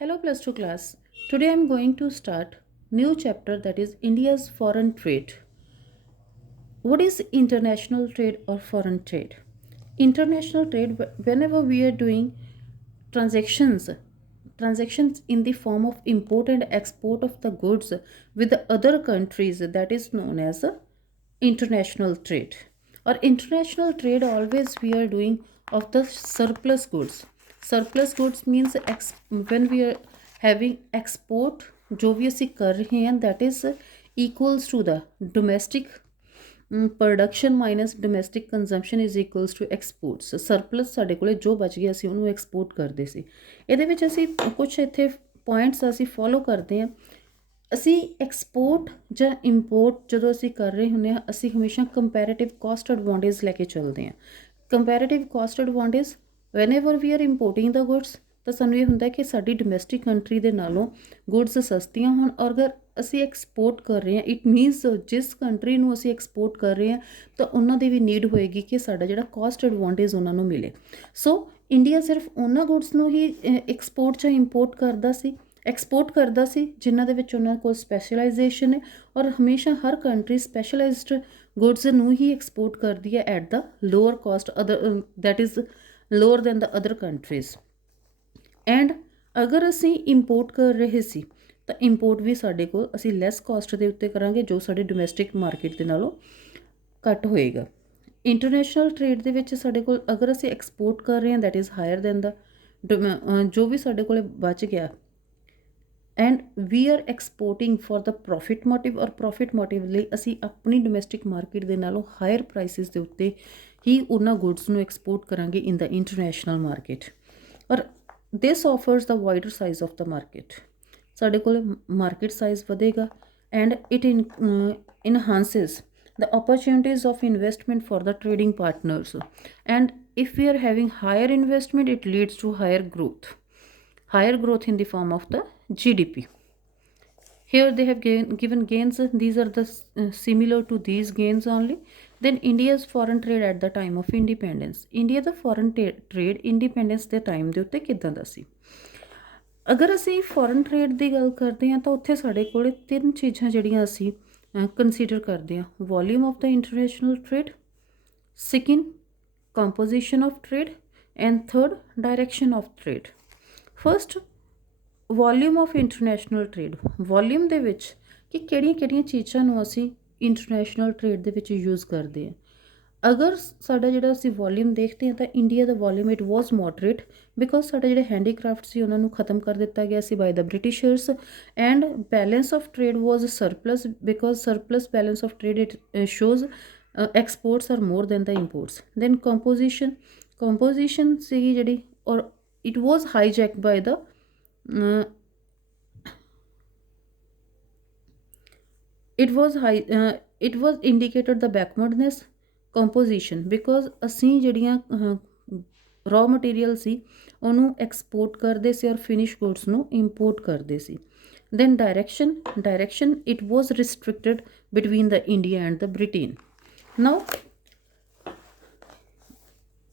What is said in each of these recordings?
Hello plus 2 class. Today I am going to start new chapter that is India's foreign trade. What is international trade or foreign trade? International trade whenever we are doing transactions transactions in the form of import and export of the goods with the other countries, that is known as international trade. Or international trade always we are doing of the surplus goods. Surplus goods means when we are having export जो भी ਅਸੀਂ ਕਰ ਰਹੇ ਹਾਂ that is equals to the domestic production minus domestic consumption is equals to exports. Surplus ਸਾਡੇ ਕੋਲੇ ਜੋ ਬਚ ਗਿਆ ਅਸੀਂ ਉਹਨੂੰ ਐਕਸਪੋਰਟ ਕਰਦੇ ਸੀ। ਇਹਦੇ ਵਿੱਚ ਅਸੀਂ ਕੁਝ ਇੱਥੇ ਪੁਆਇੰਟਸ ਅਸੀਂ ਫੋਲੋ ਕਰਦੇ ਹਾਂ। ਅਸੀਂ ਐਕਸਪੋਰਟ ਜਾਂ ਇੰਪੋਰਟ ਜਦੋਂ ਅਸੀਂ ਕਰ ਰਹੇ ਹੁੰਦੇ ਹਾਂ ਅਸੀਂ ਹਮੇਸ਼ਾ ਕੰਪੈਰੇਟਿਵ ਕਾਸਟ ਐਡਵਾਂਟੇਜ ਲੈ ਕੇ ਚੱਲਦੇ ਹਾਂ। Comparative cost advantage whenever we are importing the goods ਤਾਂ ਸਾਨੂੰ ਇਹ ਹੁੰਦਾ ਕਿ ਸਾਡੀ ਡੋਮੈਸਟਿਕ ਕੰਟਰੀ ਦੇ ਨਾਲੋਂ ਗੁਡਸ ਸਸਤੀਆਂ ਹੋਣ। ਔਰ ਅਗਰ ਅਸੀਂ ਐਕਸਪੋਰਟ ਕਰ ਰਹੇ ਹਾਂ ਇਟ ਮੀਨਸ ਜਿਸ ਕੰਟਰੀ ਨੂੰ ਅਸੀਂ ਐਕਸਪੋਰਟ ਕਰ ਰਹੇ ਹਾਂ ਤਾਂ ਉਹਨਾਂ ਦੀ ਵੀ ਨੀਡ ਹੋਏਗੀ ਕਿ ਸਾਡਾ ਜਿਹੜਾ ਕਾਸਟ ਐਡਵਾਂਟੇਜ ਉਹਨਾਂ ਨੂੰ ਮਿਲੇ। ਸੋ ਇੰਡੀਆ ਸਿਰਫ ਉਹਨਾਂ ਗੁਡਸ ਨੂੰ ਹੀ ਐਕਸਪੋਰਟ ਜਾਂ ਇੰਪੋਰਟ ਐਕਸਪੋਰਟ ਕਰਦਾ ਸੀ ਜਿਨ੍ਹਾਂ ਦੇ ਵਿੱਚ ਉਹਨਾਂ ਕੋਲ ਸਪੈਸ਼ਲਾਈਜੇਸ਼ਨ ਹੈ। ਔਰ ਹਮੇਸ਼ਾ ਹਰ ਕੰਟਰੀ ਸਪੈਸ਼ਲਾਈਜ਼ਡ ਗੁਡਸ ਨੂੰ ਹੀ ਐਕਸਪੋਰਟ ਕਰਦੀ ਹੈ at the lower cost other that is lower than the other countries. And ਅਗਰ ਅਸੀਂ ਇੰਪੋਰਟ ਕਰ ਰਹੇ ਸੀ ਤਾਂ ਇੰਪੋਰਟ ਵੀ ਸਾਡੇ ਕੋਲ ਅਸੀਂ ਲੈਸ ਕਾਸਟ ਦੇ ਉੱਤੇ ਕਰਾਂਗੇ ਜੋ ਸਾਡੇ ਡੋਮੈਸਟਿਕ ਮਾਰਕੀਟ ਦੇ ਨਾਲੋਂ ਘੱਟ ਹੋਏਗਾ। ਇੰਟਰਨੈਸ਼ਨਲ ਟ੍ਰੇਡ ਦੇ ਵਿੱਚ ਸਾਡੇ ਕੋਲ ਅਗਰ ਅਸੀਂ ਐਕਸਪੋਰਟ ਕਰ ਰਹੇ ਹਾਂ that is higher than the ਜੋ ਵੀ ਸਾਡੇ ਕੋਲ ਬਚ ਗਿਆ and we are exporting for the profit motive. ਔਰ ਪ੍ਰੋਫਿਟ ਮੋਟਿਵ ਲਈ ਅਸੀਂ ਆਪਣੀ ਡੋਮੈਸਟਿਕ ਮਾਰਕੀਟ ਦੇ ਨਾਲੋਂ ਹਾਇਰ ਪ੍ਰਾਈਸਿਸ ਦੇ ਉੱਤੇ ਹੀ ਉਹਨਾਂ ਗੁਡਸ ਨੂੰ ਐਕਸਪੋਰਟ ਕਰਾਂਗੇ ਇਨ ਦਾ ਇੰਟਰਨੈਸ਼ਨਲ ਮਾਰਕੀਟ। ਔਰ this offers the wider size of the market. ਸਾਡੇ ਕੋਲ ਮਾਰਕੀਟ ਸਾਈਜ਼ ਵਧੇਗਾ and it enhances the opportunities of investment for the trading partners, and if we are having higher investment it leads to higher growth in the form of the GDP. Here they have given gains, these are the similar to these gains only. Then India's foreign trade at the time of independence. India the foreign trade independence ਦੇ time ਦੇ ਉੱਤੇ ਕਿੱਦਾਂ ਦਾ ਸੀ। ਅਗਰ ਅਸੀਂ foreign trade ਦੀ ਗੱਲ ਕਰਦੇ ਹਾਂ ਤਾਂ ਉੱਥੇ ਸਾਡੇ ਕੋਲ ਤਿੰਨ ਚੀਜ਼ਾਂ ਜਿਹੜੀਆਂ ਅਸੀਂ ਕੰਸੀਡਰ ਕਰਦੇ ਹਾਂ। Volume of the international trade, second composition of trade and third direction of trade. First volume of international trade. Volume ਦੇ ਵਿੱਚ ਕਿ ਕਿਹੜੀਆਂ ਚੀਜ਼ਾਂ ਨੂੰ ਅਸੀਂ ਇੰਟਰਨੈਸ਼ਨਲ ਟ੍ਰੇਡ ਦੇ ਵਿੱਚ ਯੂਜ਼ ਕਰਦੇ ਹਾਂ। ਅਗਰ ਸਾਡਾ ਜਿਹੜਾ ਅਸੀਂ ਵੋਲਿਊਮ ਦੇਖਦੇ ਹਾਂ ਤਾਂ India the volume it was moderate because ਸਾਡੇ ਜਿਹੜੇ ਹੈਂਡੀਕ੍ਰਾਫਟ ਸੀ ਉਹਨਾਂ ਨੂੰ ਖਤਮ ਕਰ ਦਿੱਤਾ ਗਿਆ ਸੀ by the Britishers. And balance of trade was surplus because surplus balance of trade it shows exports are more than the imports. Then composition ਸੀਗੀ ਜਿਹੜੀ ਔਰ it was hijack by the it was indicated the backwardness composition because ਅਸੀਂ ਜਿਹੜੀਆਂ raw material ਸੀ ਉਹਨੂੰ export ਕਰਦੇ ਸੀ ਔਰ finish goods ਨੂੰ import ਕਰਦੇ ਸੀ। Then direction it was restricted between the India and the Britain. Now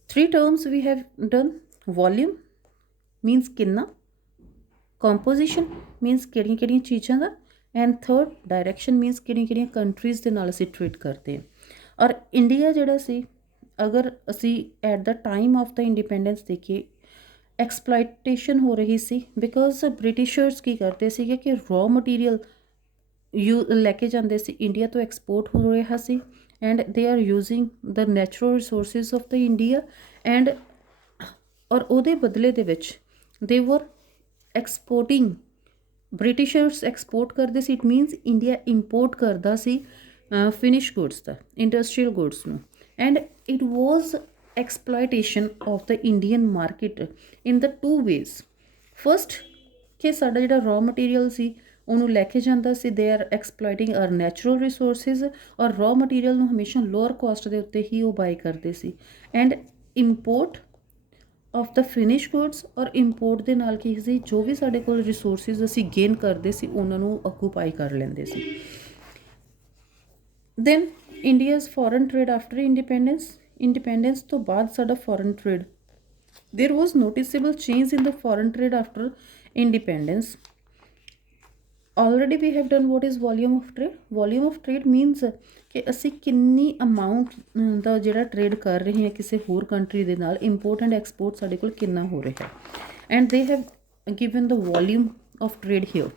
three terms we have done. Volume means ਕਿੰਨਾ, composition means ਕਿਹੜੀਆਂ ਚੀਜ਼ਾਂ ਦਾ, ਐਂਡ ਥਰਡ ਡਾਇਰੈਕਸ਼ਨ ਮੀਨਸ ਕਿਹੜੀਆਂ ਕੰਟਰੀਜ਼ ਦੇ ਨਾਲ ਅਸੀਂ ਟ੍ਰੇਡ ਕਰਦੇ ਹਾਂ। ਔਰ ਇੰਡੀਆ ਜਿਹੜਾ ਸੀ ਅਗਰ ਅਸੀਂ at the time of the independence ਦੇਖੀਏ ਐਕਸਪਲਾਈਟੇਸ਼ਨ ਹੋ ਰਹੀ ਸੀ ਬਿਕੋਜ਼ ਬ੍ਰਿਟਿਸ਼ਰਸ ਕੀ ਕਰਦੇ ਸੀਗੇ ਕਿ ਰॉ ਮਟੀਰੀਅਲ ਲੈ ਕੇ ਜਾਂਦੇ ਸੀ ਇੰਡੀਆ ਤੋਂ ਐਕਸਪੋਰਟ ਹੋ ਰਿਹਾ ਸੀ and they are using the natural resources of the India and ਔਰ ਉਹਦੇ ਬਦਲੇ ਦੇ ਵਿੱਚ ਦੇ ਵਰ ਐਕਸਪੋਰਟਿੰਗ। ਬ੍ਰਿਟਿਸ਼ਰਸ ਐਕਸਪੋਰਟ ਕਰਦੇ ਸੀ ਇਟ ਮੀਨਸ ਇੰਡੀਆ ਇੰਪੋਰਟ ਕਰਦਾ ਸੀ finish goods the industrial goods ਨੂੰ and it was exploitation of the Indian market in the two ways. First ਕਿ ਸਾਡਾ ਜਿਹੜਾ ਰॉ ਮਟੀਰੀਅਲ ਸੀ ਉਹਨੂੰ ਲੈ ਕੇ ਜਾਂਦਾ ਸੀ they are exploiting our natural resources ਔਰ ਰॉ ਮਟੀਰੀਅਲ ਨੂੰ ਹਮੇਸ਼ਾ ਲੋਅਰ ਕਾਸਟ ਦੇ ਉੱਤੇ ਹੀ ਉਹ ਬਾਈ ਕਰਦੇ ਸੀ। And import of the finish goods ਔਰ ਇੰਪੋਰਟ ਦੇ ਨਾਲ ਕੀ ਸੀ ਜੋ ਵੀ ਸਾਡੇ ਕੋਲ ਰਿਸੋਰਸਿਸ ਅਸੀਂ ਗੇਨ ਕਰਦੇ ਸੀ ਉਹਨਾਂ ਨੂੰ ਆਕੂਪਾਈ ਕਰ ਲੈਂਦੇ ਸੀ। Then India's foreign trade after independence ਤੋਂ ਬਾਅਦ ਸਾਡਾ foreign trade there was noticeable change in the foreign trade after independence. Already we have done what is volume of trade. Volume of trade means ਕਿ ਅਸੀਂ ਕਿੰਨੀ amount ਦਾ ਜਿਹੜਾ trade ਕਰ ਰਹੇ ਹਾਂ ਕਿਸੇ ਹੋਰ ਕੰਟਰੀ ਦੇ ਨਾਲ, ਇੰਪੋਰਟ ਐਂਡ ਐਕਸਪੋਰਟ ਸਾਡੇ ਕੋਲ ਕਿੰਨਾ ਹੋ ਰਿਹਾ ਹੈ, and they have given the volume of trade here.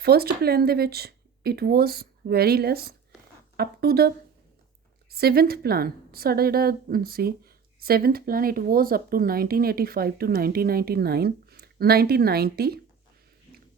First plan ਦੇ ਵਿੱਚ it was very less up to the 7th plan. ਸਾਡਾ ਜਿਹੜਾ ਸੀ 7th plan, it was up to 1985 to 1990.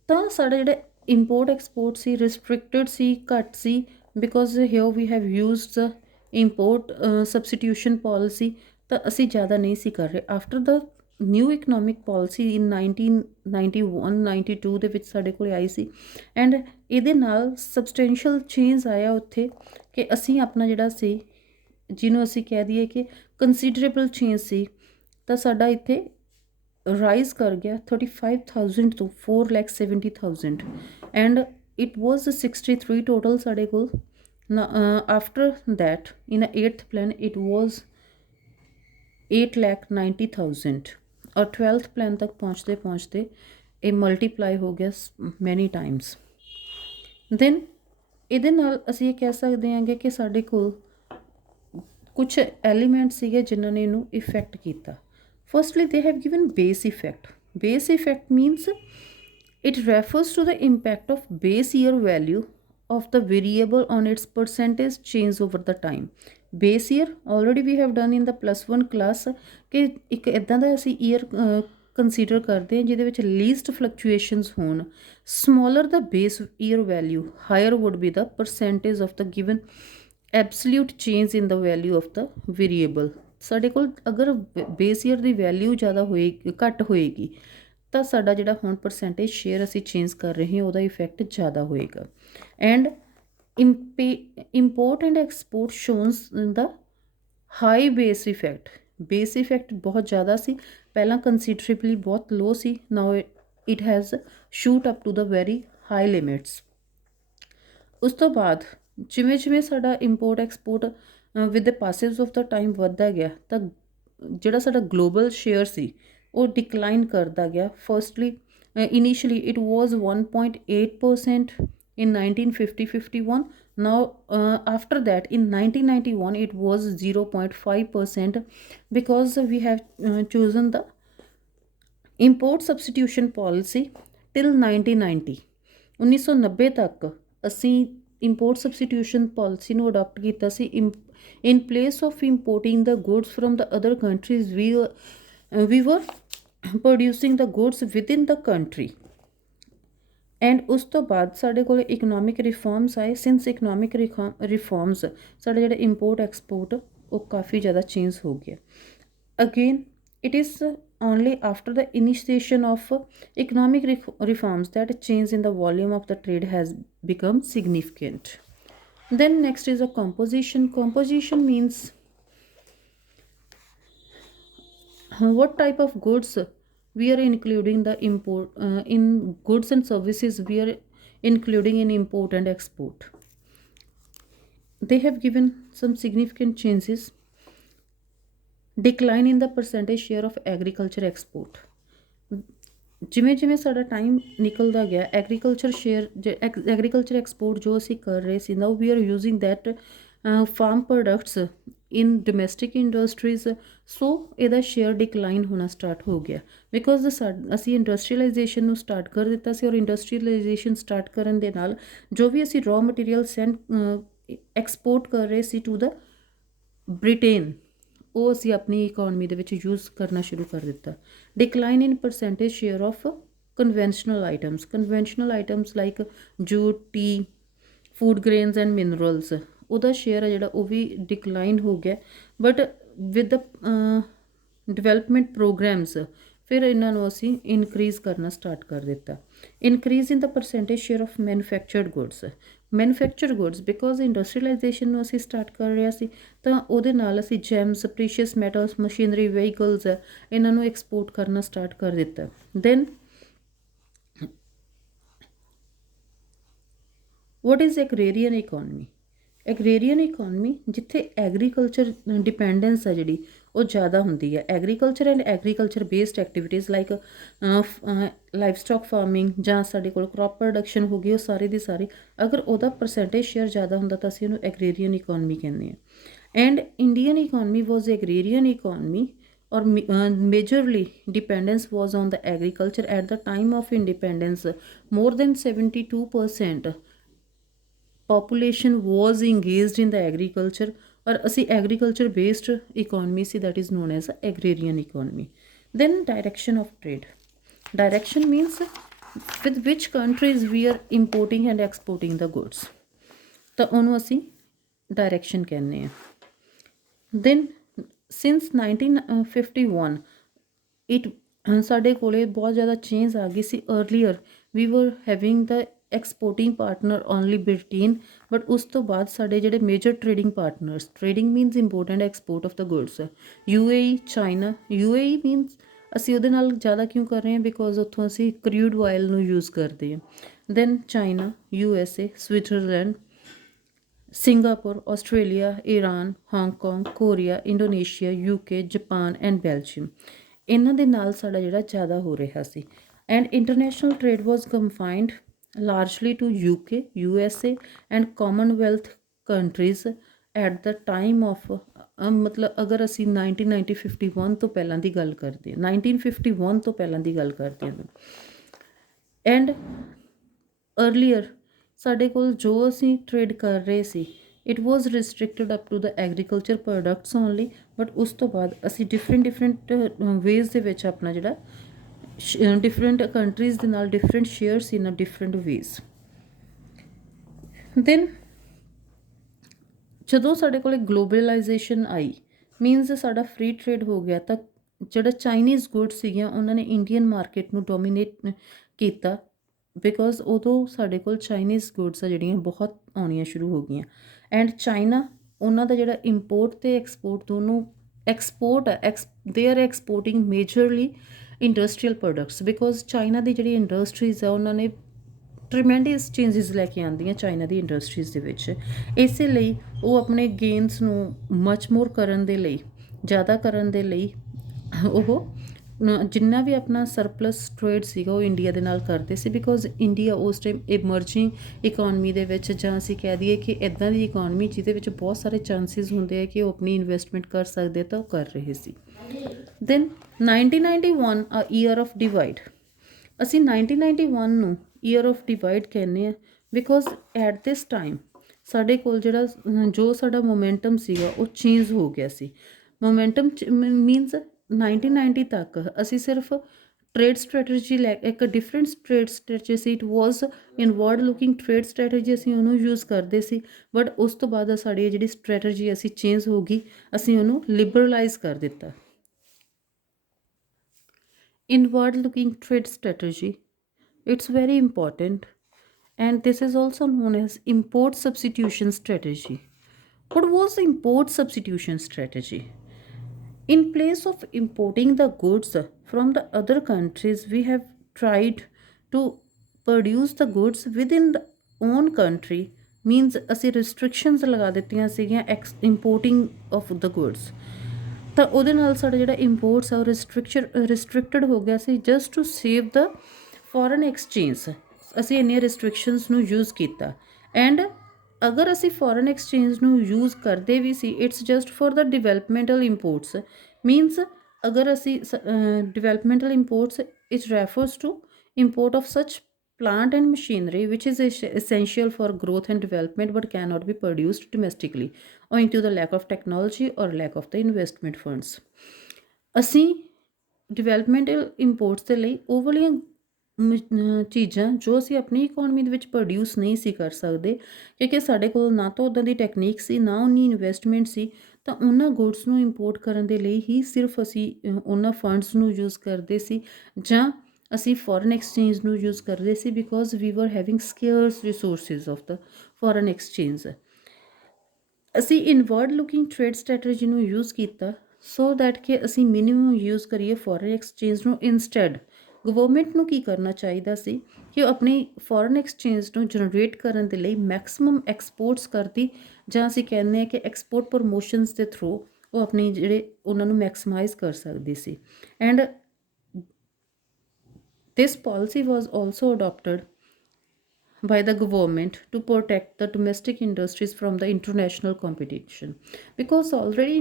ਤਾਂ ਸਾਡਾ ਜਿਹੜਾ ਇੰਪੋਰਟ ਐਕਸਪੋਰਟ ਸੀ ਰਿਸਟ੍ਰਿਕਟਡ ਸੀ, ਘੱਟ ਸੀ, because here we have used the import substitution policy. ਤਾਂ ਅਸੀਂ ਜ਼ਿਆਦਾ ਨਹੀਂ ਸੀ ਕਰ ਰਹੇ. After the new economic policy in 1991-92 ਦੇ ਵਿੱਚ ਸਾਡੇ ਕੋਲ ਆਈ ਸੀ, ਐਂਡ ਇਹਦੇ ਨਾਲ ਸਬਸਟੈਂਸ਼ੀਅਲ ਚੇਂਜ ਆਇਆ ਉੱਥੇ ਕਿ ਅਸੀਂ ਆਪਣਾ ਜਿਹੜਾ ਸੀ, ਜਿਹਨੂੰ ਅਸੀਂ ਕਹਿ ਦਈਏ ਕਿ ਕੰਸੀਡਰੇਬਲ ਚੇਂਜ ਸੀ, ਤਾਂ ਸਾਡਾ ਇੱਥੇ ਰਾਈਜ਼ ਕਰ ਗਿਆ 35,000 ਤੋਂ 4,70,000, ਐਂਡ ਇਟ ਵਾਜ਼ 63 ਟੋਟਲ ਸਾਡੇ ਕੋਲ. After that in 8th plan it was 8,90,000, ਔਰ 12th ਪਲਾਨ ਤੱਕ ਪਹੁੰਚਦੇ ਪਹੁੰਚਦੇ ਇਹ ਮਲਟੀਪਲਾਈ ਹੋ ਗਿਆ ਮੈਨੀ ਟਾਈਮਸ. ਦੈਨ ਇਹਦੇ ਨਾਲ ਅਸੀਂ ਇਹ ਕਹਿ ਸਕਦੇ ਹਾਂਗੇ ਕਿ ਸਾਡੇ ਕੋਲ ਕੁਛ ਐਲੀਮੈਂਟ ਸੀਗੇ ਜਿਨ੍ਹਾਂ ਨੇ ਇਹਨੂੰ ਇਫੈਕਟ ਕੀਤਾ. Firstly, they have given base effect. Base effect means it refers to the impact of base year value of the variable on its percentage change over the time. Base year already we have done in the +1 class ਕਿ ਇੱਕ ਇੱਦਾਂ ਦਾ ਅਸੀਂ year consider ਕਰਦੇ ਹਾਂ ਜਿਹਦੇ ਵਿੱਚ least fluctuations ਹੋਣ. Smaller the base year value, higher would be the percentage of the given absolute change in the value of the variable. ਸਾਡੇ ਕੋਲ ਅਗਰ ਬੇਸ ਈਅਰ ਦੀ ਵੈਲਿਊ ਜ਼ਿਆਦਾ ਘੱਟ ਹੋਏਗੀ ਤਾਂ ਸਾਡਾ ਜਿਹੜਾ ਹੁਣ ਪਰਸੈਂਟੇਜ ਸ਼ੇਅਰ ਅਸੀਂ ਚੇਂਜ ਕਰ ਰਹੇ ਹਾਂ ਉਹਦਾ ਇਫੈਕਟ ਜ਼ਿਆਦਾ ਹੋਏਗਾ. ਐਂਡ ਇੰਪੋਰਟ ਐਂਡ ਐਕਸਪੋਰਟ ਸ਼ੋਨਸ the high base effect. Base effect ਬਹੁਤ ਜ਼ਿਆਦਾ ਸੀ, ਪਹਿਲਾਂ ਕੰਸੀਡਰੇਬਲੀ ਬਹੁਤ ਲੋ ਸੀ, now it has shoot up to the very high limits. ਉਸ ਤੋਂ ਬਾਅਦ ਜਿਵੇਂ ਜਿਵੇਂ ਸਾਡਾ import export with the passes of the time ਵੱਧਦਾ ਗਿਆ ਤਾਂ ਜਿਹੜਾ ਸਾਡਾ ਗਲੋਬਲ ਸ਼ੇਅਰ ਸੀ ਉਹ ਡਿਕਲਾਈਨ ਕਰਦਾ ਗਿਆ. Firstly initially it was 1.8% in 1950-51. Now after that in 1991 it was 0.5% because we have chosen the import substitution policy till 1990. 1990 ਤੱਕ ਅਸੀਂ ਇੰਪੋਰਟ ਸਬਸਟੀਟਿਊਸ਼ਨ ਪਾਲਿਸੀ ਨੂੰ ਅਡਾਪਟ ਕੀਤਾ ਸੀ. in place of importing the goods from the other countries we were producing the goods within the country. And ਉਸ ਤੋਂ ਬਾਅਦ ਸਾਡੇ ਕੋਲ economic ਰਿਫੋਰਮਸ ਆਏ. ਸਿੰਸ ਇਕਨੋਮਿਕ ਰਿਫੋਰਮਸ ਸਾਡੇ ਜਿਹੜੇ ਇੰਪੋਰਟ ਐਕਸਪੋਰਟ ਉਹ ਕਾਫੀ ਜ਼ਿਆਦਾ ਚੇਂਜ ਹੋ ਗਿਆ. Again it is only after the initiation of economic reforms that a change in the volume of the trade has become significant. Then next is a composition. Composition means what type of goods we are including the import in goods and services we are including in import and export. They have given some significant changes. Decline in the percentage share of agriculture export. ਜਿਵੇਂ ਜਿਵੇਂ ਸਾਡਾ time ਨਿਕਲਦਾ ਗਿਆ agriculture share agriculture export ਜੋ ਅਸੀਂ ਕਰ ਰਹੇ ਸੀ, now we are using that farm products in domestic industries. So ਇਹਦਾ ਸ਼ੇਅਰ ਡਿਕਲਾਈਨ ਹੋਣਾ ਸਟਾਰਟ ਹੋ ਗਿਆ ਬਿਕੋਜ਼ ਅਸੀਂ ਇੰਡਸਟਰੀਅਲਾਈਜੇਸ਼ਨ ਨੂੰ ਸਟਾਰਟ ਕਰ ਦਿੱਤਾ ਸੀ, ਔਰ ਇੰਡਸਟਰੀਅਲਾਈਜੇਸ਼ਨ ਸਟਾਰਟ ਕਰਨ ਦੇ ਨਾਲ ਜੋ ਵੀ ਅਸੀਂ ਰॉ ਮਟੀਰੀਅਲ ਐਕਸਪੋਰਟ ਕਰ ਰਹੇ ਸੀ ਟੂ ਦ ਬ੍ਰਿਟੇਨ, ਉਹ ਅਸੀਂ ਆਪਣੀ ਇਕੋਨਮੀ ਦੇ ਵਿੱਚ ਯੂਜ਼ ਕਰਨਾ ਸ਼ੁਰੂ ਕਰ ਦਿੱਤਾ. Decline in percentage share of conventional items like jute, tea, food grains and minerals, ਉਹਦਾ ਸ਼ੇਅਰ ਹੈ ਜਿਹੜਾ ਉਹ ਵੀ ਡਿਕਲਾਈਨ ਹੋ ਗਿਆ. But with the development programs ਫਿਰ ਇਹਨਾਂ ਨੂੰ ਅਸੀਂ ਇਨਕਰੀਜ਼ ਕਰਨਾ ਸਟਾਰਟ ਕਰ ਦਿੱਤਾ. Increase in the percentage share of manufactured goods because industrialisation ਨੂੰ ਅਸੀਂ ਸਟਾਰਟ ਕਰ ਰਿਹਾ ਸੀ, ਤਾਂ ਉਹਦੇ ਨਾਲ ਅਸੀਂ gems, precious metals, machinery, vehicles ਇਹਨਾਂ ਨੂੰ ਐਕਸਪੋਰਟ ਕਰਨਾ ਸਟਾਰਟ ਕਰ ਦਿੱਤਾ. Then what is agrarian economy? Agrarian economy ਜਿੱਥੇ ਐਗਰੀਕਲਚਰ ਡਿਪੈਂਡੈਂਸ ਹੈ ਜਿਹੜੀ ਉਹ ਜ਼ਿਆਦਾ ਹੁੰਦੀ ਹੈ। Agriculture and agriculture based activities like livestock farming ਜਾਂ ਸਾਡੇ ਕੋਲ ਕ੍ਰੌਪ ਪ੍ਰੋਡਕਸ਼ਨ ਹੋ ਗਈ, ਉਹ ਸਾਰੀ ਦੀ ਸਾਰੀ ਅਗਰ ਉਹਦਾ ਪਰਸੈਂਟੇਜ ਸ਼ੇਅਰ ਜ਼ਿਆਦਾ ਹੁੰਦਾ ਤਾਂ ਅਸੀਂ ਉਹਨੂੰ ਐਗਰੇਰੀਅਨ ਇਕੋਨਮੀ ਕਹਿੰਦੇ ਹਾਂ। And Indian economy was agrarian economy or majorly dependence was on the agriculture. At the time of independence, more than 72% population was engaged in the agriculture, or ਅਸੀਂ agriculture based economy C, that is known as agrarian economy. Then direction of trade. Direction means with which countries we are importing and exporting the goods, ਤਾਂ ਉਹਨੂੰ ਅਸੀਂ direction ਕਹਿੰਦੇ ਹਾਂ। then since 1951 it ਸਾਡੇ ਕੋਲੇ ਬਹੁਤ ਜ਼ਿਆਦਾ ਚੇਂਜ ਆ ਗਈ ਸੀ। Earlier we were having the exporting partner only Britain, but ਉਸ ਤੋਂ ਬਾਅਦ ਸਾਡੇ ਜਿਹੜੇ major trading partners, trading means import and export of the goods, UAE, China. UAE means ਅਸੀਂ ਉਹਦੇ ਨਾਲ ਜ਼ਿਆਦਾ ਕਿਉਂ ਕਰ ਰਹੇ ਹਾਂ, ਬਿਕੋਜ਼ ਉੱਥੋਂ ਅਸੀਂ ਕਰੂਡ ਆਇਲ ਨੂੰ ਯੂਜ਼ ਕਰਦੇ ਹਾਂ। Then China, USA, Switzerland, Singapore, Australia, Iran, Hong Kong, Korea, Indonesia, UK, Japan and Belgium. ਇਹਨਾਂ ਦੇ ਨਾਲ ਸਾਡਾ ਜਿਹੜਾ ਜ਼ਿਆਦਾ ਹੋ ਰਿਹਾ ਸੀ। And international trade was confined largely to UK, USA and Commonwealth countries at the time of ਮਤਲਬ ਅਗਰ ਅਸੀਂ 1951 ਤੋਂ ਪਹਿਲਾਂ ਦੀ ਗੱਲ ਕਰਦੇ ਹਾਂ, 1951 ਤੋਂ ਪਹਿਲਾਂ ਦੀ ਗੱਲ ਕਰਦੇ ਹਾਂ। ਐਂਡ अर्लीयर ਸਾਡੇ ਕੋਲ ਜੋ ਅਸੀਂ ਟ੍ਰੇਡ ਕਰ ਰਹੇ ਸੀ, it was restricted up to the agriculture products only, but ਉਸ ਤੋਂ ਬਾਅਦ ਅਸੀਂ ਡਿਫਰੈਂਟ ਵੇਜ਼ ਦੇ ਵਿੱਚ ਆਪਣਾ ਜਿਹੜਾ ਡਿਫਰੈਂਟ ਕੰਟਰੀਜ਼ ਦੇ ਨਾਲ different shares in a different ways. Then ਜਦੋਂ ਸਾਡੇ ਕੋਲ ਗਲੋਬਲਾਈਜੇਸ਼ਨ ਆਈ, ਮੀਨਸ ਸਾਡਾ ਫ੍ਰੀ ਟ੍ਰੇਡ ਹੋ ਗਿਆ, ਤਾਂ ਜਿਹੜਾ ਚਾਈਨੀਜ਼ ਗੁੱਡਸ ਸੀਗੀਆਂ ਉਹਨਾਂ ਨੇ ਇੰਡੀਅਨ ਮਾਰਕੀਟ ਨੂੰ ਡੋਮੀਨੇਟ ਕੀਤਾ, ਬਿਕੋਜ਼ ਉਦੋਂ ਸਾਡੇ ਕੋਲ ਚਾਈਨੀਜ਼ ਗੁੱਡਸ ਆ ਜਿਹੜੀਆਂ ਬਹੁਤ ਆਉਣੀਆਂ ਸ਼ੁਰੂ ਹੋ ਗਈਆਂ। ਐਂਡ ਚਾਈਨਾ ਉਹਨਾਂ ਦਾ ਜਿਹੜਾ ਇੰਪੋਰਟ ਅਤੇ ਐਕਸਪੋਰਟ ਦੋਨੋਂ ਐਕਸਪੋਰਟ ਆ, they are exporting majorly industrial products, because China ਦੀ ਜਿਹੜੀ ਇੰਡਸਟਰੀਜ਼ ਆ ਉਹਨਾਂ ਨੇ ਟ੍ਰੀਮੈਂਡੀਅਸ ਚੇਂਜਿਸ ਲੈ ਕੇ ਆਉਂਦੀਆਂ ਚਾਈਨਾ ਦੀ ਇੰਡਸਟਰੀਜ਼ ਦੇ ਵਿੱਚ। ਇਸੇ ਲਈ ਉਹ ਆਪਣੇ ਗੇਨਸ ਨੂੰ ਮਚ ਮੋਰ ਕਰਨ ਦੇ ਲਈ, ਜ਼ਿਆਦਾ ਕਰਨ ਦੇ ਲਈ ਉਹ ਜਿੰਨਾ ਵੀ ਆਪਣਾ ਸਰਪਲਸ ਟ੍ਰੇਡ ਸੀਗਾ ਉਹ ਇੰਡੀਆ ਦੇ ਨਾਲ ਕਰਦੇ ਸੀ, ਬਿਕੋਜ਼ ਇੰਡੀਆ ਉਸ ਟਾਈਮ ਇਮਰਜਿੰਗ ਇਕੋਨਮੀ ਦੇ ਵਿੱਚ, ਜਾਂ ਅਸੀਂ ਕਹਿ ਦਈਏ ਕਿ ਇੱਦਾਂ ਦੀ ਇਕੋਨਮੀ ਜਿਹਦੇ ਵਿੱਚ ਬਹੁਤ ਸਾਰੇ ਚਾਂਸਿਸ ਹੁੰਦੇ ਆ ਕਿ ਉਹ ਆਪਣੀ ਇਨਵੈਸਟਮੈਂਟ ਕਰ ਸਕਦੇ, ਤਾਂ ਉਹ ਕਰ ਰਹੇ ਸੀ। ਦੈਨ 1991 ਆ ਈਅਰ ਆਫ ਡਿਵਾਈਡ। ਅਸੀਂ 1991 ਨੂੰ ਈਅਰ ਆਫ ਡਿਵਾਈਡ ਕਹਿੰਦੇ ਹਾਂ, ਬਿਕੋਜ਼ ਐਟ ਦਿਸ ਟਾਈਮ ਸਾਡੇ ਕੋਲ ਜਿਹੜਾ ਜੋ ਸਾਡਾ ਮੋਮੈਂਟਮ ਸੀਗਾ ਉਹ ਚੇਂਜ ਹੋ ਗਿਆ ਸੀ। ਮੋਮੈਂਟਮ ਮੀਨਸ 1990 ਤੱਕ ਅਸੀਂ ਸਿਰਫ ਟ੍ਰੇਡ ਸਟ੍ਰੈਟਜੀ ਲੈ ਇੱਕ different trade strategy C, it was inward looking trade strategy, ਅਸੀਂ ਉਹਨੂੰ ਯੂਜ਼ ਕਰਦੇ ਸੀ। ਬਟ ਉਸ ਤੋਂ ਬਾਅਦ ਸਾਡੀ ਜਿਹੜੀ ਸਟ੍ਰੈਟਜੀ ਅਸੀਂ ਚੇਂਜ ਹੋ ਗਈ, ਅਸੀਂ ਉਹਨੂੰ ਲਿਬਰਲਾਈਜ਼ ਕਰ ਦਿੱਤਾ। Inward looking trade strategy, it's very important, and this is also known as import substitution strategy. What was the import substitution strategy? In place of importing the goods from the other countries, we have tried to produce the goods within the own country, means ਅਸੀਂ restrictions ਲਗਾ ਦਿੱਤੀਆਂ ਸੀਗੀਆਂ importing of the goods, ਤਾਂ ਉਹਦੇ ਨਾਲ ਸਾਡਾ ਜਿਹੜਾ ਇੰਪੋਰਟਸ ਆ ਉਹ ਰਿਸਟ੍ਰਿਕਟਡ ਹੋ ਗਿਆ ਸੀ, just to save the foreign exchange. ਅਸੀਂ ਇੰਨੀਆਂ ਰਿਸਟ੍ਰਿਕਸ਼ਨਸ ਨੂੰ ਯੂਜ਼ ਕੀਤਾ। ਐਂਡ ਅਗਰ ਅਸੀਂ ਫੋਰਨ ਐਕਸਚੇਂਜ ਨੂੰ ਯੂਜ਼ ਕਰਦੇ ਵੀ ਸੀ, it's just for the developmental imports, means ਅਗਰ ਅਸੀਂ developmental imports it refers to import of such plant and machinery which is essential for growth and development but cannot be produced domestically owing to the lack of technology or lack of the investment funds. ਅਸੀਂ developmental ਇੰਪੋਰਟਸ ਦੇ ਲਈ ਉਹ ਵਾਲੀਆਂ ਚੀਜ਼ਾਂ ਜੋ ਅਸੀਂ ਆਪਣੀ economy ਦੇ ਵਿੱਚ ਪ੍ਰੋਡਿਊਸ ਨਹੀਂ ਸੀ ਕਰ ਸਕਦੇ, ਕਿਉਂਕਿ ਸਾਡੇ ਕੋਲ ਨਾ ਤਾਂ ਉੱਦਾਂ ਦੀ ਟੈਕਨੀਕ ਸੀ, ਨਾ ਉਨੀ ਇਨਵੈਸਟਮੈਂਟ ਸੀ, ਤਾਂ ਉਹਨਾਂ ਗੁੱਡਸ ਨੂੰ ਇੰਪੋਰਟ ਕਰਨ ਦੇ ਲਈ ਹੀ ਸਿਰਫ ਅਸੀਂ ਉਹਨਾਂ ਫੰਡਸ ਨੂੰ ਯੂਜ਼ ਕਰਦੇ ਸੀ, ਜਾਂ ਅਸੀਂ ਫੋਰਨ ਐਕਸਚੇਂਜ ਨੂੰ ਯੂਜ਼ ਕਰਦੇ ਸੀ, because we were having scarce resources of the foreign exchange. ਅਸੀਂ ਇਨਵਰਡ ਲੁਕਿੰਗ ਟ੍ਰੇਡ ਸਟ੍ਰੈਟਜੀ ਨੂੰ ਯੂਜ਼ ਕੀਤਾ ਸੋ ਦੈਟ ਕਿ ਅਸੀਂ ਮਿਨੀਮਮ ਯੂਜ਼ ਕਰੀਏ ਫੋਰਨ ਐਕਸਚੇਂਜ ਨੂੰ। ਇੰਸਟੈਡ ਗਵਰਨਮੈਂਟ ਨੂੰ ਕੀ ਕਰਨਾ ਚਾਹੀਦਾ ਸੀ ਕਿ ਉਹ ਆਪਣੀ ਫੋਰਨ ਐਕਸਚੇਂਜ ਨੂੰ ਜਨਰੇਟ ਕਰਨ ਦੇ ਲਈ ਮੈਕਸਿਮਮ ਐਕਸਪੋਰਟਸ ਕਰਦੀ, ਜਾਂ ਅਸੀਂ ਕਹਿੰਦੇ ਹਾਂ ਕਿ ਐਕਸਪੋਰਟ ਪ੍ਰਮੋਸ਼ਨਸ ਦੇ ਥਰੂ ਉਹ ਆਪਣੀ ਜਿਹੜੇ ਉਹਨਾਂ ਨੂੰ ਮੈਕਸੀਮਾਈਜ਼ ਕਰ ਸਕਦੀ ਸੀ। And this policy was also adopted by the government to protect the domestic industries from the international competition, because already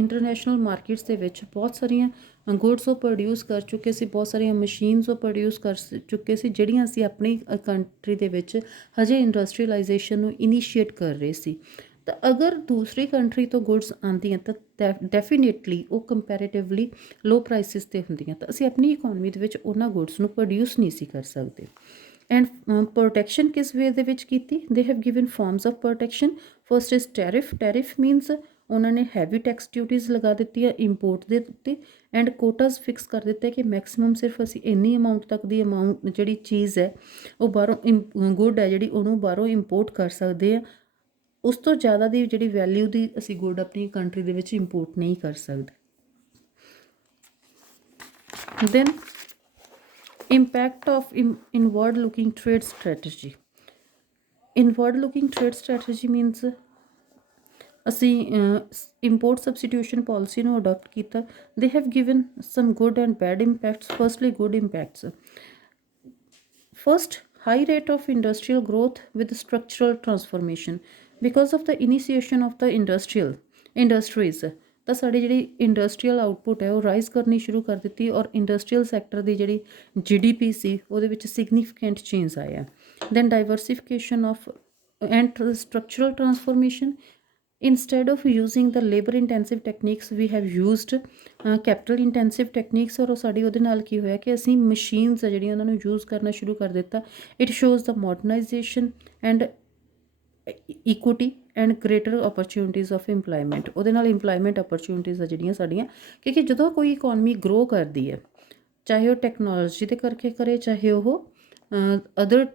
international markets ਦੇ ਵਿੱਚ ਬਹੁਤ ਸਾਰੀਆਂ ਗੁੱਡਸ ਉਹ ਪ੍ਰੋਡਿਊਸ ਕਰ ਚੁੱਕੇ ਸੀ, ਬਹੁਤ ਸਾਰੀਆਂ ਮਸ਼ੀਨਸ ਉਹ ਪ੍ਰੋਡਿਊਸ ਕਰ ਚੁੱਕੇ ਸੀ ਜਿਹੜੀਆਂ ਅਸੀਂ ਆਪਣੀ ਕੰਟਰੀ ਦੇ ਵਿੱਚ ਹਜੇ ਇੰਡਸਟਰੀਅਲਾਈਜੇਸ਼ਨ ਨੂੰ ਇਨੀਸ਼ੀਏਟ ਕਰ ਰਹੇ ਸੀ। ਤਾਂ ਅਗਰ ਦੂਸਰੀ ਕੰਟਰੀ ਤੋਂ ਗੁੱਡਸ ਆਉਂਦੀਆਂ ਤਾਂ ਡੈਫੀਨੇਟਲੀ ਉਹ ਕੰਪੈਰੇਟਿਵਲੀ ਲੋ ਪ੍ਰਾਈਸਿਸ 'ਤੇ ਹੁੰਦੀਆਂ, ਤਾਂ ਅਸੀਂ ਆਪਣੀ ਇਕੋਨਮੀ ਦੇ ਵਿੱਚ ਉਹਨਾਂ ਗੁੱਡਸ ਨੂੰ ਪ੍ਰੋਡਿਊਸ ਨਹੀਂ ਸੀ ਕਰ ਸਕਦੇ। ਐਂਡ ਪ੍ਰੋਟੈਕਸ਼ਨ ਕਿਸ ਵੇ ਦੇ ਵਿੱਚ ਕੀਤੀ? ਦੇ have given farms of protection. First is tariff. Tariff means ਉਹਨਾਂ ਨੇ ਹੈਵੀ ਟੈਕਸ ਡਿਊਟੀਜ਼ ਲਗਾ ਦਿੱਤੀ ਹੈ ਇੰਪੋਰਟ ਦੇ ਉੱਤੇ, ਐਂਡ ਕੋਟਾਸ ਫਿਕਸ ਕਰ ਦਿੱਤੇ ਕਿ ਮੈਕਸੀਮਮ ਸਿਰਫ ਅਸੀਂ ਇੰਨੀ ਅਮਾਊਂਟ ਤੱਕ ਦੀ ਅਮਾਊਂਟ ਜਿਹੜੀ ਚੀਜ਼ ਹੈ ਉਹ ਬਾਹਰੋਂ ਗੁੱਡ ਹੈ ਜਿਹੜੀ ਉਹਨੂੰ ਬਾਹਰੋਂ ਇੰਪੋਰਟ ਕਰ ਸਕਦੇ ਆ, ਉਸ ਤੋਂ ਜ਼ਿਆਦਾ ਦੀ ਜਿਹੜੀ ਵੈਲਿਊ ਦੀ ਅਸੀਂ ਗੁੱਡ ਆਪਣੀ ਕੰਟਰੀ ਦੇ ਵਿੱਚ ਇੰਪੋਰਟ ਨਹੀਂ ਕਰ ਸਕਦੇ। Then impact of inward looking trade strategy. Inward looking trade strategy means ਅਸੀਂ import substitution policy ਨੂੰ adopt ਕੀਤਾ। they have given some good and bad impacts. Firstly, good impacts. First, high rate of industrial growth with structural transformation because of the initiation of the industries ਤਾਂ ਸਾਡੀ ਜਿਹੜੀ industrial output ਹੈ ਉਹ rise ਕਰਨੀ ਸ਼ੁਰੂ ਕਰ ਦਿੱਤੀ, ਔਰ ਇੰਡਸਟਰੀਅਲ ਸੈਕਟਰ ਦੀ ਜਿਹੜੀ GDP ਸੀ ਉਹਦੇ ਵਿੱਚ ਸਿਗਨੀਫਿਕੈਂਟ ਚੇਂਜ ਆਇਆ। Then diversification of and structural transformation. instead of using the labor intensive techniques we have used capital intensive techniques, ਔਰ ਉਹ ਸਾਡੀ ਉਹਦੇ ਨਾਲ ਕੀ ਹੋਇਆ ਕਿ ਅਸੀਂ ਮਸ਼ੀਨਸ ਆ ਜਿਹੜੀਆਂ ਉਹਨਾਂ ਨੂੰ ਯੂਜ਼ ਕਰਨਾ ਸ਼ੁਰੂ ਕਰ ਦਿੱਤਾ। It shows the modernisation and equity and greater opportunities of employment. ਉਹਦੇ ਨਾਲ ਇੰਪਲਾਈਮੈਂਟ ਓਪਰਚੁਨਿਟੀਜ਼ ਆ ਜਿਹੜੀਆਂ ਸਾਡੀਆਂ, ਕਿਉਂਕਿ ਜਦੋਂ ਕੋਈ ਇਕੋਨਮੀ ਗਰੋ ਕਰਦੀ ਹੈ ਚਾਹੇ ਉਹ ਟੈਕਨੋਲੋਜੀ ਦੇ ਕਰਕੇ ਕਰੇ ਚਾਹੇ ਉਹ ਅਦਰ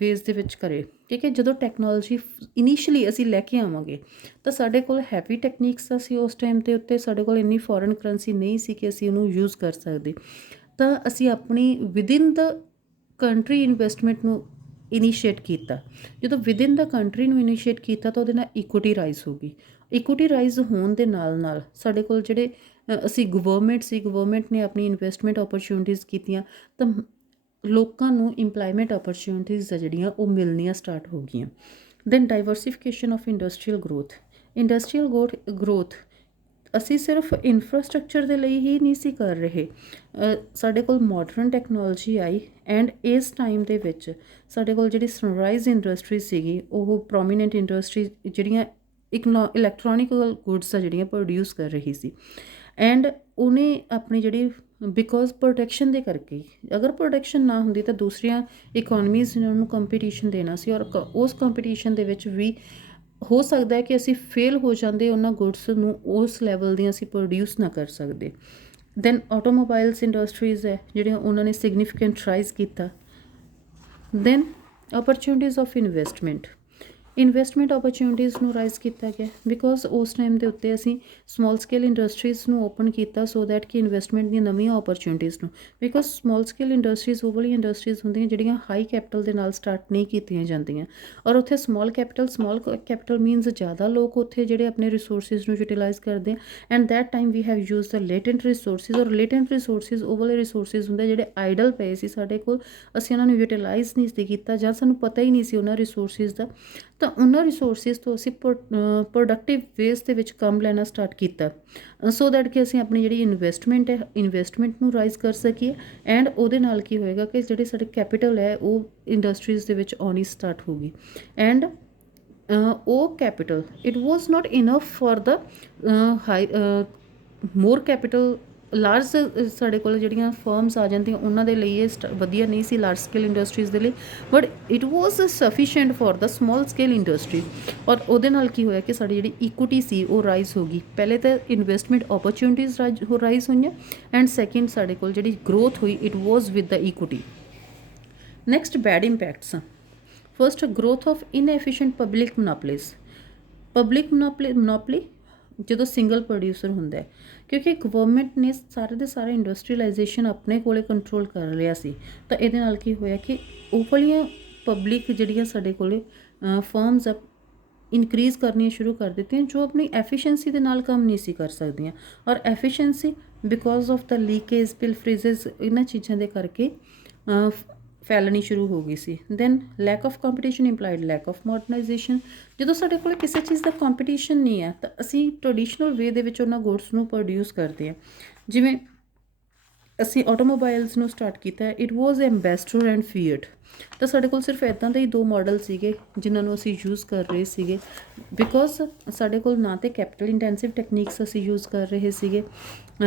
ਵੇਜ਼ ਦੇ ਵਿੱਚ ਕਰੇ, ਠੀਕ ਹੈ। ਜਦੋਂ ਟੈਕਨੋਲੋਜੀ ਇਨੀਸ਼ੀਅਲੀ ਅਸੀਂ ਲੈ ਕੇ ਆਵਾਂਗੇ ਤਾਂ ਸਾਡੇ ਕੋਲ ਹੈਵੀ ਟੈਕਨੀਕਸ ਸੀ ਉਸ ਟਾਈਮ ਦੇ ਉੱਤੇ, ਸਾਡੇ ਕੋਲ ਇੰਨੀ ਫੋਰਨ ਕਰੰਸੀ ਨਹੀਂ ਸੀ ਕਿ ਅਸੀਂ ਉਹਨੂੰ ਯੂਜ਼ ਕਰ ਸਕਦੇ, ਤਾਂ ਅਸੀਂ ਆਪਣੀ ਵਿਦਿਨ ਦ ਕੰਟਰੀ ਇਨਵੈਸਟਮੈਂਟ ਨੂੰ ਇਨੀਸ਼ੀਏਟ ਕੀਤਾ। ਜਦੋਂ ਵਿਦਿਨ ਦਾ ਕੰਟਰੀ ਨੂੰ ਇਨੀਸ਼ੀਏਟ ਕੀਤਾ ਤਾਂ ਉਹਦੇ ਨਾਲ ਇਕੁਇਟੀ ਰਾਈਜ਼ ਹੋ ਗਈ। ਇਕੁਇਟੀ ਰਾਈਜ਼ ਹੋਣ ਦੇ ਨਾਲ ਨਾਲ ਸਾਡੇ ਕੋਲ ਜਿਹੜੇ ਅਸੀਂ ਗਵਰਨਮੈਂਟ ਨੇ ਆਪਣੀ ਇਨਵੈਸਟਮੈਂਟ ਓਪਰਚੁਨਿਟੀਜ਼ ਕੀਤੀਆਂ, ਤਾਂ ਲੋਕਾਂ ਨੂੰ ਇੰਪਲਾਈਮੈਂਟ ਓਪਰਚੁਨਿਟੀਜ਼ ਆ ਜਿਹੜੀਆਂ ਉਹ ਮਿਲਣੀਆਂ ਸਟਾਰਟ ਹੋ ਗਈਆਂ। Then diversification of industrial growth ਅਸੀਂ ਸਿਰਫ ਇਨਫਰਾਸਟਰਕਚਰ ਦੇ ਲਈ ਹੀ ਨਹੀਂ ਸੀ ਕਰ ਰਹੇ, ਸਾਡੇ ਕੋਲ ਮਾਡਰਨ ਟੈਕਨੋਲੋਜੀ ਆਈ, ਐਂਡ ਇਸ ਟਾਈਮ ਦੇ ਵਿੱਚ ਸਾਡੇ ਕੋਲ ਜਿਹੜੀ ਸਨਰਾਈਜ਼ ਇੰਡਸਟਰੀ ਸੀਗੀ ਉਹ ਪ੍ਰੋਮੀਨੈਂਟ ਇੰਡਸਟਰੀ ਜਿਹੜੀਆਂ ਇਲੈਕਟ੍ਰੋਨਿਕਲ ਗੁੱਡਸ ਆ ਜਿਹੜੀਆਂ ਪ੍ਰੋਡਿਊਸ ਕਰ ਰਹੀ ਸੀ। ਐਂਡ ਉਹਨੇ ਆਪਣੀ ਜਿਹੜੀ ਬਿਕੋਜ਼ ਪ੍ਰੋਟੈਕਸ਼ਨ ਦੇ ਕਰਕੇ, ਅਗਰ ਪ੍ਰੋਟੈਕਸ਼ਨ ਨਾ ਹੁੰਦੀ ਤਾਂ ਦੂਸਰੀਆਂ ਇਕੋਨਮੀਜ਼ ਨੇ ਉਹਨੂੰ ਕੰਪੀਟੀਸ਼ਨ ਦੇਣਾ ਸੀ, ਔਰ ਉਸ ਕੰਪੀਟੀਸ਼ਨ ਦੇ ਵਿੱਚ ਵੀ ਹੋ ਸਕਦਾ ਹੈ ਕਿ ਅਸੀਂ ਫੇਲ ਹੋ ਜਾਂਦੇ, ਉਹਨਾਂ ਗੁੱਡਸ ਨੂੰ ਉਸ ਲੈਵਲ ਦੀਆਂ ਅਸੀਂ ਪ੍ਰੋਡਿਊਸ ਨਾ ਕਰ ਸਕਦੇ। ਦੈਨ ਆਟੋਮੋਬਾਈਲਸ ਇੰਡਸਟਰੀਜ਼ ਹੈ ਜਿਹੜੀਆਂ ਉਹਨਾਂ ਨੇ ਸਿਗਨੀਫਿਕੈਂਟ ਰਾਈਜ਼ ਕੀਤਾ। Then opportunities of investment opportunities ਨੂੰ ਰਾਈਜ਼ ਕੀਤਾ ਗਿਆ, ਬਿਕੋਜ਼ ਉਸ ਟਾਈਮ ਦੇ ਉੱਤੇ ਅਸੀਂ ਸਮੋਲ ਸਕੇਲ ਇੰਡਸਟਰੀਜ਼ ਨੂੰ ਓਪਨ ਕੀਤਾ ਸੋ ਦੈਟ ਕਿ ਇਨਵੈਸਟਮੈਂਟ ਦੀਆਂ ਨਵੀਆਂ ਓਪਰਚੁਨਿਟੀਜ਼ ਨੂੰ, ਬਿਕੋਜ਼ ਸਮੋਲ ਸਕੇਲ ਇੰਡਸਟਰੀਜ਼ ਉਹ ਵਾਲੀਆਂ ਇੰਡਸਟਰੀਜ਼ ਹੁੰਦੀਆਂ ਜਿਹੜੀਆਂ ਹਾਈ ਕੈਪੀਟਲ ਦੇ ਨਾਲ ਸਟਾਰਟ ਨਹੀਂ ਕੀਤੀਆਂ ਜਾਂਦੀਆਂ, ਔਰ ਉੱਥੇ ਸਮੋਲ ਕੈਪੀਟਲ ਮੀਨਸ ਜ਼ਿਆਦਾ ਲੋਕ ਉੱਥੇ ਜਿਹੜੇ ਆਪਣੇ ਰਿਸੋਰਸਿਸ ਨੂੰ ਯੂਟੀਲਾਈਜ਼ ਕਰਦੇ ਆ, and that time we have use the latent resources, ਔਰ ਲੇਟੈਂਟ ਰਿਸੋਰਸਿਸ ਉਹ ਵਾਲੇ ਰਿਸੋਰਸਿਸ ਹੁੰਦੇ ਜਿਹੜੇ ਆਈਡਲ ਪਏ ਸੀ ਸਾਡੇ ਕੋਲ, ਅਸੀਂ ਉਹਨਾਂ ਨੂੰ ਯੂਟੀਲਾਈਜ਼ ਨਹੀਂ ਸੀ ਕੀਤਾ ਜਾਂ ਸਾਨੂੰ ਪਤਾ ਹੀ ਨਹੀਂ ਸੀ ਉਹਨਾਂ ਰਿਸੋਰਸਿਸ ਦਾ, ਤਾਂ ਉਹਨਾਂ ਰਿਸੋਰਸਿਸ ਤੋਂ ਅਸੀਂ ਪ੍ਰੋਡਕਟਿਵ ਵੇਜ਼ ਦੇ ਵਿੱਚ ਕੰਮ ਲੈਣਾ ਸਟਾਰਟ ਕੀਤਾ, ਸੋ ਦੈਟ ਕਿ ਅਸੀਂ ਆਪਣੀ ਜਿਹੜੀ ਇਨਵੈਸਟਮੈਂਟ ਨੂੰ ਰਾਈਜ਼ ਕਰ ਸਕੀਏ, ਐਂਡ ਉਹਦੇ ਨਾਲ ਕੀ ਹੋਏਗਾ ਕਿ ਜਿਹੜੇ ਸਾਡੇ ਕੈਪੀਟਲ ਹੈ ਉਹ ਇੰਡਸਟਰੀਜ਼ ਦੇ ਵਿੱਚ ਆਉਣੀ ਸਟਾਰਟ ਹੋਊਗੀ। ਐਂਡ ਉਹ capital it was not enough for the high more capital large ਸਾਡੇ ਕੋਲ ਜਿਹੜੀਆਂ ਫਰਮਸ ਆ ਜਾਂਦੀਆਂ ਉਹਨਾਂ ਦੇ ਲਈ ਇਹ ਵਧੀਆ ਨਹੀਂ ਸੀ ਲਾਰਜ ਸਕੇਲ ਇੰਡਸਟਰੀਜ਼ ਦੇ ਲਈ, but it was sufficient for the small scale industry, ਔਰ ਉਹਦੇ ਨਾਲ ਕੀ ਹੋਇਆ ਕਿ ਸਾਡੀ ਜਿਹੜੀ ਇਕੁਇਟੀ ਸੀ ਉਹ ਰਾਈਜ਼ ਹੋ ਗਈ। ਪਹਿਲੇ ਤਾਂ ਇਨਵੈਸਟਮੈਂਟ ਓਪਰਚੁਨਿਟੀਜ਼ ਰਾਈਜ਼ ਹੋਈਆਂ, ਐਂਡ ਸੈਕਿੰਡ ਸਾਡੇ ਕੋਲ ਜਿਹੜੀ ਗਰੋਥ ਹੋਈ it was with the equity. Next bad impacts. First, growth of inefficient public monopoly ਜਦੋਂ ਸਿੰਗਲ ਪ੍ਰੋਡਿਊਸਰ ਹੁੰਦਾ ਹੈ, ਕਿਉਂਕਿ ਗਵਰਨਮੈਂਟ ਨੇ ਸਾਰੇ ਦੇ ਸਾਰੇ ਇੰਡਸਟਰੀਅਲਾਈਜੇਸ਼ਨ ਆਪਣੇ ਕੋਲੇ ਕੰਟਰੋਲ ਕਰ ਲਿਆ ਸੀ, ਤਾਂ ਇਹਦੇ ਨਾਲ ਕੀ ਹੋਇਆ ਕਿ ਉਹ ਵਾਲੀਆਂ ਪਬਲਿਕ ਜਿਹੜੀਆਂ ਸਾਡੇ ਕੋਲੇ ਫਰਮਸ ਆ ਇਨਕਰੀਜ਼ ਕਰਨੀਆਂ ਸ਼ੁਰੂ ਕਰ ਦਿੱਤੀਆਂ ਜੋ ਆਪਣੀ ਐਫੀਸ਼ੀਐਂਸੀ ਦੇ ਨਾਲ ਕੰਮ ਨਹੀਂ ਸੀ ਕਰ ਸਕਦੀਆਂ, ਔਰ efficiency because of the leakage, pilferages, ਇਹਨਾਂ ਚੀਜ਼ਾਂ ਦੇ ਕਰਕੇ ਫੈਲਣੀ ਸ਼ੁਰੂ ਹੋ ਗਈ ਸੀ। Then lack of competition implied lack of modernisation. ਜਦੋਂ ਸਾਡੇ ਕੋਲ ਕਿਸੇ ਚੀਜ਼ ਦਾ ਕੰਪੀਟੀਸ਼ਨ ਨਹੀਂ ਹੈ ਤਾਂ ਅਸੀਂ ਟ੍ਰੈਡੀਸ਼ਨਲ ਵੇ ਦੇ ਵਿੱਚ ਉਹਨਾਂ ਗੁਡਸ ਨੂੰ ਪ੍ਰੋਡਿਊਸ ਕਰਦੇ ਹਾਂ। ਜਿਵੇਂ ਅਸੀਂ ਆਟੋਮੋਬਾਈਲਸ ਨੂੰ ਸਟਾਰਟ ਕੀਤਾ, it was ambassador and fiat. ਤਾਂ ਸਾਡੇ ਕੋਲ ਸਿਰਫ ਇੱਦਾਂ ਦੇ ਹੀ 2 ਮਾਡਲ ਸੀਗੇ ਜਿਨ੍ਹਾਂ ਨੂੰ ਅਸੀਂ ਯੂਜ਼ ਕਰ ਰਹੇ ਸੀਗੇ, ਬਿਕੋਜ਼ ਸਾਡੇ ਕੋਲ ਨਾ ਤਾਂ ਕੈਪੀਟਲ ਇੰਟੈਂਸਿਵ ਟੈਕਨੀਕਸ ਅਸੀਂ ਯੂਜ਼ ਕਰ ਰਹੇ ਸੀਗੇ,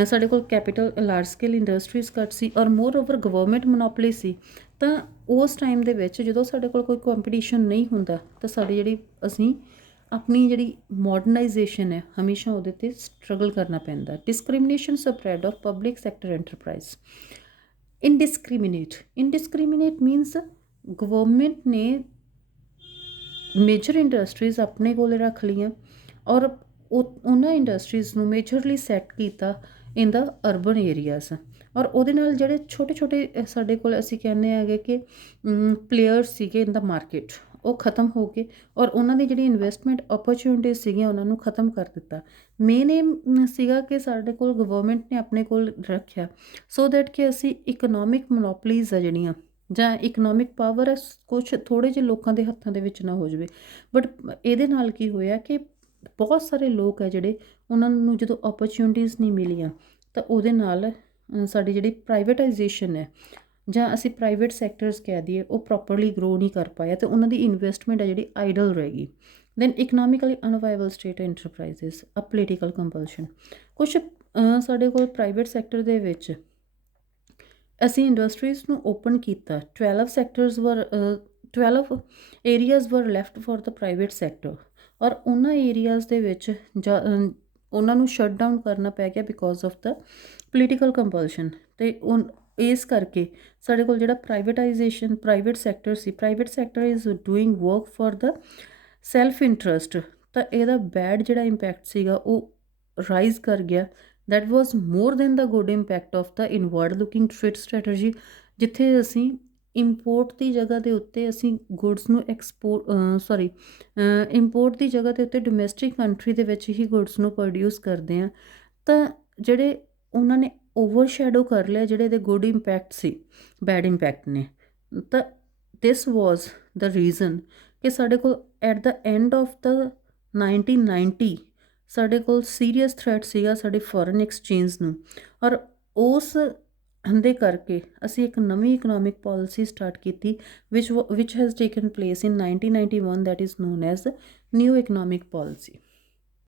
ਸਾਡੇ ਕੋਲ ਕੈਪੀਟਲ ਲਾਰਜ ਸਕੇਲ ਇੰਡਸਟਰੀਜ਼ ਘੱਟ ਸੀ, ਔਰ ਮੋਰ ਓਵਰ ਗਵਰਨਮੈਂਟ ਮੋਨੋਪਲੀ ਸੀ। ਤਾਂ ਉਸ ਟਾਈਮ ਦੇ ਵਿੱਚ ਜਦੋਂ ਸਾਡੇ ਕੋਲ ਕੋਈ ਕੰਪੀਟੀਸ਼ਨ ਨਹੀਂ ਹੁੰਦਾ ਤਾਂ ਸਾਡੀ ਜਿਹੜੀ ਅਸੀਂ ਆਪਣੀ ਜਿਹੜੀ ਮਾਡਰਨਾਈਜੇਸ਼ਨ ਹੈ ਹਮੇਸ਼ਾ ਉਹਦੇ 'ਤੇ ਸਟਰਗਲ ਕਰਨਾ ਪੈਂਦਾ। Discrimination spread of public sector enterprise. Indiscriminate means government ਨੇ ਮੇਜਰ ਇੰਡਸਟਰੀਜ਼ ਆਪਣੇ ਕੋਲ ਰੱਖ ਲਈਆਂ ਔਰ ਉਹਨਾਂ ਇੰਡਸਟਰੀਜ਼ ਨੂੰ ਮੇਜਰਲੀ ਸੈੱਟ ਕੀਤਾ ਇਨ ਦਾ ਅਰਬਨ ਏਰੀਆਜ਼, ਔਰ ਉਹਦੇ ਨਾਲ ਜਿਹੜੇ ਛੋਟੇ ਛੋਟੇ ਸਾਡੇ ਕੋਲ ਅਸੀਂ ਕਹਿੰਦੇ ਹੈਗੇ ਕਿ ਪਲੇਅਰਸ ਸੀਗੇ ਇਨ ਦਾ ਮਾਰਕੀਟ, ਉਹ ਖ਼ਤਮ ਹੋ ਗਏ ਔਰ ਉਹਨਾਂ ਦੀ ਜਿਹੜੀ ਇਨਵੈਸਟਮੈਂਟ ਓਪਰਚੁਨਿਟੀਜ਼ ਸੀਗੀਆਂ ਉਹਨਾਂ ਨੂੰ ਖ਼ਤਮ ਕਰ ਦਿੱਤਾ। ਮੇਨ ਏਮ ਸੀਗਾ ਕਿ ਸਾਡੇ ਕੋਲ ਗਵਰਨਮੈਂਟ ਨੇ ਆਪਣੇ ਕੋਲ ਰੱਖਿਆ ਸੋ ਦੈਟ ਕਿ ਅਸੀਂ ਇਕਨੋਮਿਕ ਮੋਨੋਪਲੀਜ਼ ਆ ਜਿਹੜੀਆਂ ਜਾਂ ਇਕਨੋਮਿਕ ਪਾਵਰ ਹੈ ਕੁਛ ਥੋੜ੍ਹੇ ਜਿਹੇ ਲੋਕਾਂ ਦੇ ਹੱਥਾਂ ਦੇ ਵਿੱਚ ਨਾ ਹੋ ਜਾਵੇ। ਬਟ ਇਹਦੇ ਨਾਲ ਕੀ ਹੋਇਆ ਕਿ ਬਹੁਤ ਸਾਰੇ ਲੋਕ ਹੈ ਜਿਹੜੇ ਉਹਨਾਂ ਨੂੰ ਜਦੋਂ ਓਪਰਚੁਨਿਟੀਜ਼ ਨਹੀਂ ਮਿਲੀਆਂ ਤਾਂ ਉਹਦੇ ਨਾਲ ਸਾਡੀ ਜਿਹੜੀ ਪ੍ਰਾਈਵੇਟਾਈਜੇਸ਼ਨ ਹੈ ਜਾਂ ਅਸੀਂ ਪ੍ਰਾਈਵੇਟ ਸੈਕਟਰਸ ਕਹਿ ਦਈਏ ਉਹ ਪ੍ਰੋਪਰਲੀ ਗਰੋ ਨਹੀਂ ਕਰ ਪਾਇਆ ਅਤੇ ਉਹਨਾਂ ਦੀ ਇਨਵੈਸਟਮੈਂਟ ਹੈ ਜਿਹੜੀ ਆਈਡਲ ਰਹਿ ਗਈ। Then economically unviable state enterprises uh political compulsion. ਕੁਛ ਸਾਡੇ ਕੋਲ ਪ੍ਰਾਈਵੇਟ ਸੈਕਟਰ ਦੇ ਵਿੱਚ ਅਸੀਂ ਇੰਡਸਟਰੀਜ਼ ਨੂੰ ਓਪਨ ਕੀਤਾ, 12 ਏਰੀਆਜ਼ ਵਰ left for the private sector, ਔਰ ਉਹਨਾਂ ਏਰੀਆਜ਼ ਦੇ ਵਿੱਚ ਉਹਨਾਂ ਨੂੰ ਸ਼ਟ ਡਾਊਨ ਕਰਨਾ ਪੈ ਗਿਆ because of the political compulsion. ਅਤੇ ਇਸ ਕਰਕੇ ਸਾਡੇ ਕੋਲ ਜਿਹੜਾ private sector C, private sector is doing work for the self interest, ਤਾਂ ਇਹਦਾ ਬੈਡ ਜਿਹੜਾ ਇੰਪੈਕਟ ਸੀਗਾ ਉਹ ਰਾਈਜ਼ ਕਰ ਗਿਆ। That was more than the good impact of the inward looking trade strategy, ਜਿੱਥੇ ਅਸੀਂ ਇੰਪੋਰਟ ਦੀ ਜਗ੍ਹਾ ਦੇ ਉੱਤੇ ਅਸੀਂ ਗੁਡਸ ਨੂੰ ਇੰਪੋਰਟ ਦੀ ਜਗ੍ਹਾ ਦੇ ਉੱਤੇ ਡੋਮੈਸਟਿਕ ਕੰਟਰੀ ਦੇ ਵਿੱਚ ਹੀ ਗੁਡਸ ਨੂੰ ਪ੍ਰੋਡਿਊਸ ਕਰਦੇ ਹਾਂ। ਤਾਂ ਜਿਹੜੇ ਉਹਨਾਂ ਨੇ ਓਵਰਸ਼ੈਡੋ ਕਰ ਲਿਆ ਜਿਹੜੇ ਇਹਦੇ ਗੁੱਡ ਇੰਪੈਕਟ ਸੀ ਬੈਡ ਇੰਪੈਕਟ ਨੇ। ਤਾਂ ਦਿਸ ਵਾਜ਼ ਦ ਰੀਜ਼ਨ ਕਿ ਸਾਡੇ ਕੋਲ at the end of the 1990 ਸਾਡੇ ਕੋਲ ਸੀਰੀਅਸ ਥ੍ਰੈਟ ਸੀਗਾ ਸਾਡੇ ਫੋਰਨ ਐਕਸਚੇਂਜ ਨੂੰ, ਔਰ ਉਸ ਦੇ ਕਰਕੇ ਅਸੀਂ ਇੱਕ ਨਵੀਂ ਇਕਨੋਮਿਕ ਪਾਲਿਸੀ ਸਟਾਰਟ ਕੀਤੀ ਵਿਚ has taken place in 1991 that is non as new economic policy.